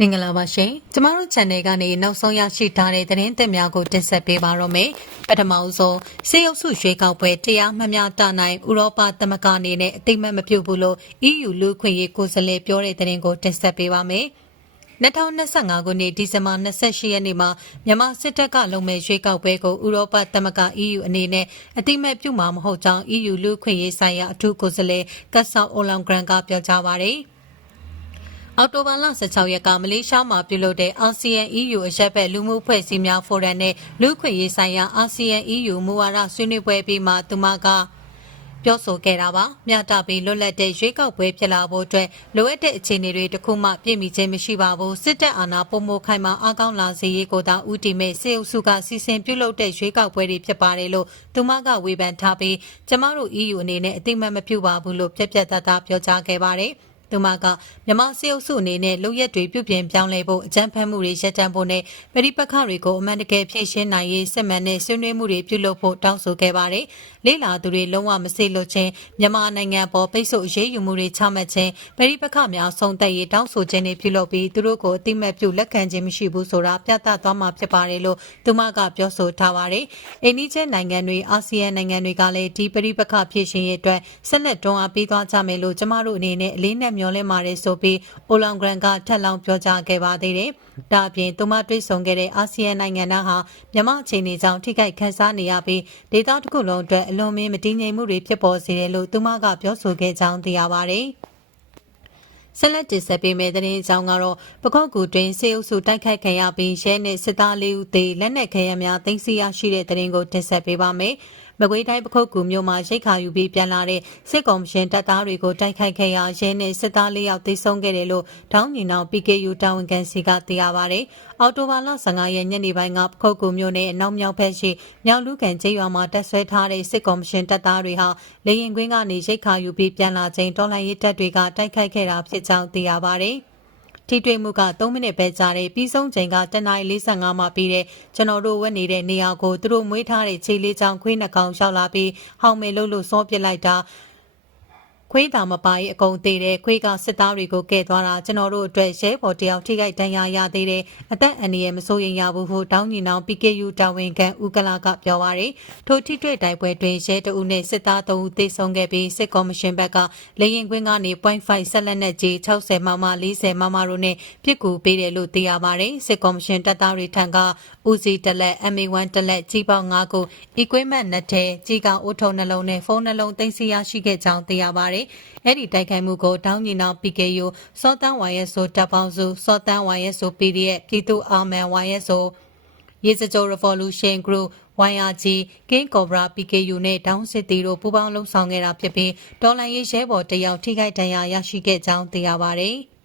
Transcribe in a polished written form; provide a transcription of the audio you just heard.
မင်္ဂလာပါရှင်ကျမတို့ channel ကနေနောက်ဆုံးရရှိထားတဲ့သတင်းသစ်များကိုတင်ဆက်ပေးပါရမယ်ပထမဆုံးစေအုပ်စုရွေးကောက်ပွဲတရားမှန်များတနိုင်ဥရောပသမဂ္ဂအနေနဲ့အတိတ်မပြုတ်ဘူးလို့ EU လူ့ခွင့်ရေးကိုယ်စားလှယ်ပြောတဲ့သတင်းကိုတင်ဆက်ပေးပါမယ်2025ခုနှစ်ဒီဇင်ဘာ28ရက်နေ့မှာမြန်မာစစ်တပ်ကလုံမဲ့ရွေးကောက်ပွဲကိုဥရောပသမဂ္ဂ EU အနေနဲ့အတိအမဲ့ပြုမှာမဟုတ်ကြောင်း EU လူ့ခွင့်ရေးဆိုင်ရာအထူးကိုယ်စားလှယ်ကတ်ဆောက်အိုလန်ဂရန်ကပြောကြားပါတယ်အော်တိုဘာလ16ရက်ကမလေးရှားမှာပြုလုပ်တဲ့ ASEAN EU အရက်ဘက်လူမှုဖွဲ့စည်းများဖိုရမ်နဲ့လူ့ခွင့်ရေးဆိုင်ရာ ASEAN EU မူဝါဒဆွေးနွေးပွဲပြီးမှသူမကပြောဆိုခဲ့တာပါမြတာပြီးလွတ်လပ်တဲ့ရွေးကောက်ပွဲဖြစ်လာဖို့အတွက်လိုအပ်တဲ့အခြေအနေတွေတခုမှပြည့်မီခြင်းမရှိပါဘူးစစ်တပ်အာဏာပုံမခိုင်မာအားကောင်းလာစေရေးကိုသာဦးတည်မဲ့စေအုပ်စုကစီစဉ်ပြုလုပ်တဲ့ရွေးကောက်ပွဲတွေဖြစ်ပါတယ်လို့သူမကဝေဖန်ထားပြီးကျမတို့ EU အနေနဲ့အတိအမှတ်မပြုပါဘူးလို့ပြက်ပြက်သားသားပြောကြားခဲ့ပါတယ်သူမကမြန်မာစေအုပ်စုအနေနဲ့လုံရက်တွေပြုပြင်ပြောင်းလဲဖို့အကြမ်းဖက်မှုတွေရပ်တန့်ဖို့နဲ့ပြည်ပခါတွေကိုအမှန်တကယ်ဖြည့်ရှင်းနိုင်ရေးစစ်မှန်တဲ့ဆွေးနွေးမှုတွေပြုလုပ်ဖို့တောင်းဆိုခဲ့ပါတယ်။လေးလာသူတွေလုံးဝမစိတ်လွတ်ခြင်းမြန်မာနိုင်ငံပေါ်ပိတ်ဆို့အရေးယူမှုတွေချမှတ်ခြင်းပြည်ပခါများဆုံးသက်ရေးတောင်းဆိုခြင်းတွေပြုလုပ်ပြီးသူတို့ကိုအတိမတ်ပြုလက်ခံခြင်းမရှိဘူးဆိုတာပြသသွားမှာဖြစ်ပါတယ်လို့သူမကပြောဆိုထားပါတယ်။အိန္ဒိယနိုင်ငံတွေအာဆီယံနိုင်ငံတွေကလည်းဒီပြည်ပခါဖြည့်ရှင်းရေးအတွက်ဆက်လက်တွန်းအားပေးသွားကြမယ်လို့ကျမတို့အနေနဲ့အလေးနဲ့မျှော်လင့်ပါတယ်ဆိုပြီးအိုလောင်ဂရန်ကထပ်လောင်းပြောကြားခဲ့ပါသေးတယ်။ဒါအပြင်သူမတွေ့ဆုံခဲ့တဲ့အာဆီယံနိုင်ငံသားဟာမြန်မာအခြေအနေကြောင့်ထိခိုက်ခန်းစားနေရပြီးဒေသတစ်ခုလုံးအတွက်အလွန်မင်းမတည်ငြိမ်မှုတွေဖြစ်ပေါ်စေတယ်လို့သူမကပြောဆိုခဲ့ကြောင်းသိရပါတယ်။ဆက်လက်တင်ဆက်ပေးမယ့်သတင်းအကြောင်းကတော့ပကောက်ကူတွင်စေအုပ်စုတိုက်ခိုက်ခံရပြီးရဲနဲ့စစ်သား၄ဦးသေလက်နက်ခဲယမ်းများတင်စီရရှိတဲ့သတင်းကိုတင်ဆက်ပေးပါမယ်။မကွေးတိုင်းပခုတ်ကူမြို့မှာရိတ်ခါယူပြီးပြန်လာတဲ့စစ်ကော်မရှင်တပ်သားတွေကိုတိုက်ခိုက်ခဲ့ရာရဲနဲ့စစ်သား၄ယောက်သေဆုံးခဲ့တယ်လို့ဒေါင်းညီနောင် PKU တာဝန်ခံစီကသိရပါဗျ။အော်တိုဘာလ15ရက်ညနေပိုင်းကပခုတ်ကူမြို့နယ်အနောက်မြောက်ဘက်ရှိမြောက်လူကန်ကျေးရွာမှာတပ်ဆွဲထားတဲ့စစ်ကော်မရှင်တပ်သားတွေဟာလေရင်ကွင်းကနေရိတ်ခါယူပြီးပြန်လာချိန်တော်လှန်ရေးတပ်တွေကတိုက်ခိုက်ခဲ့တာဖြစ်ကြောင်းသိရပါဗျ။ထိတွေ့မှုက3မိနစ်ပဲကြာတဲ့ပြီးဆုံးချိန်က10:45မှာပြီးတဲ့ကျွန်တော်တို့ဝတ်နေတဲ့နေရာကိုသူတို့မွေးထားတဲ့ခြေလေးချောင်းခွေးနှကောင်ရောက်လာပြီးဟောင်မေလို့စောပစ်လိုက်တာခွေးတာမပါအကုန်သေးတယ်ခွေးကစစ်သားတွေကိုကဲသွားတာကျွန်တော်တို့အတွက်ရဲဘော်တယောက်ထိခိုက်ဒဏ်ရာရသေးတယ်အသက်အန္တရာယ်မစိုးရိမ်ရဘူးဟုတောင်းညီနောင် PKU တာဝန်ခံဦးကလာကပြောပါရယ်ထိုထိတွေ့တိုက်ပွဲတွင်ရဲတအုပ်နဲ့စစ်သား3ဦးသေဆုံးခဲ့ပြီးစစ်ကော်မရှင်ဘက်ကလေရင်ကွင်းကနေ .5 ဆက်လက်နဲ့ကြီး60မမ40မမတို့နဲ့ပြစ်ကူပေးတယ်လို့သိရပါရယ်စစ်ကော်မရှင်တပ်သားတွေထံကဦးစီးတလက် MA1 တလက်ကြီးပေါင်း9ခု equipment နဲ့ထဲကြီးကအိုးထုံနှလုံးနဲ့ဖုန်းနှလုံးသိမ်းဆည်းရရှိခဲ့ကြောင်းသိရပါရယ်အဲ့ဒီတိုက်ခိုက်မှုကိုတောင်းညီနောင် PKU စောတန်း YSO တပ်ပေါင်းစုစောတန်း YSO PDF ပြည်သူ့အာမန် YSO ရေစကြို Revolution Group YRG King Cobra PKU နဲ့တောင်းစစ်တီတို့ပူးပေါင်းလှုပ်ဆောင်ခဲ့တာဖြစ်ပြီးတော်လှန်ရေးရဲဘော်တယောက်ထိခိုက်ဒဏ်ရာရရှိခဲ့ကြောင်းသိရပါတယ်။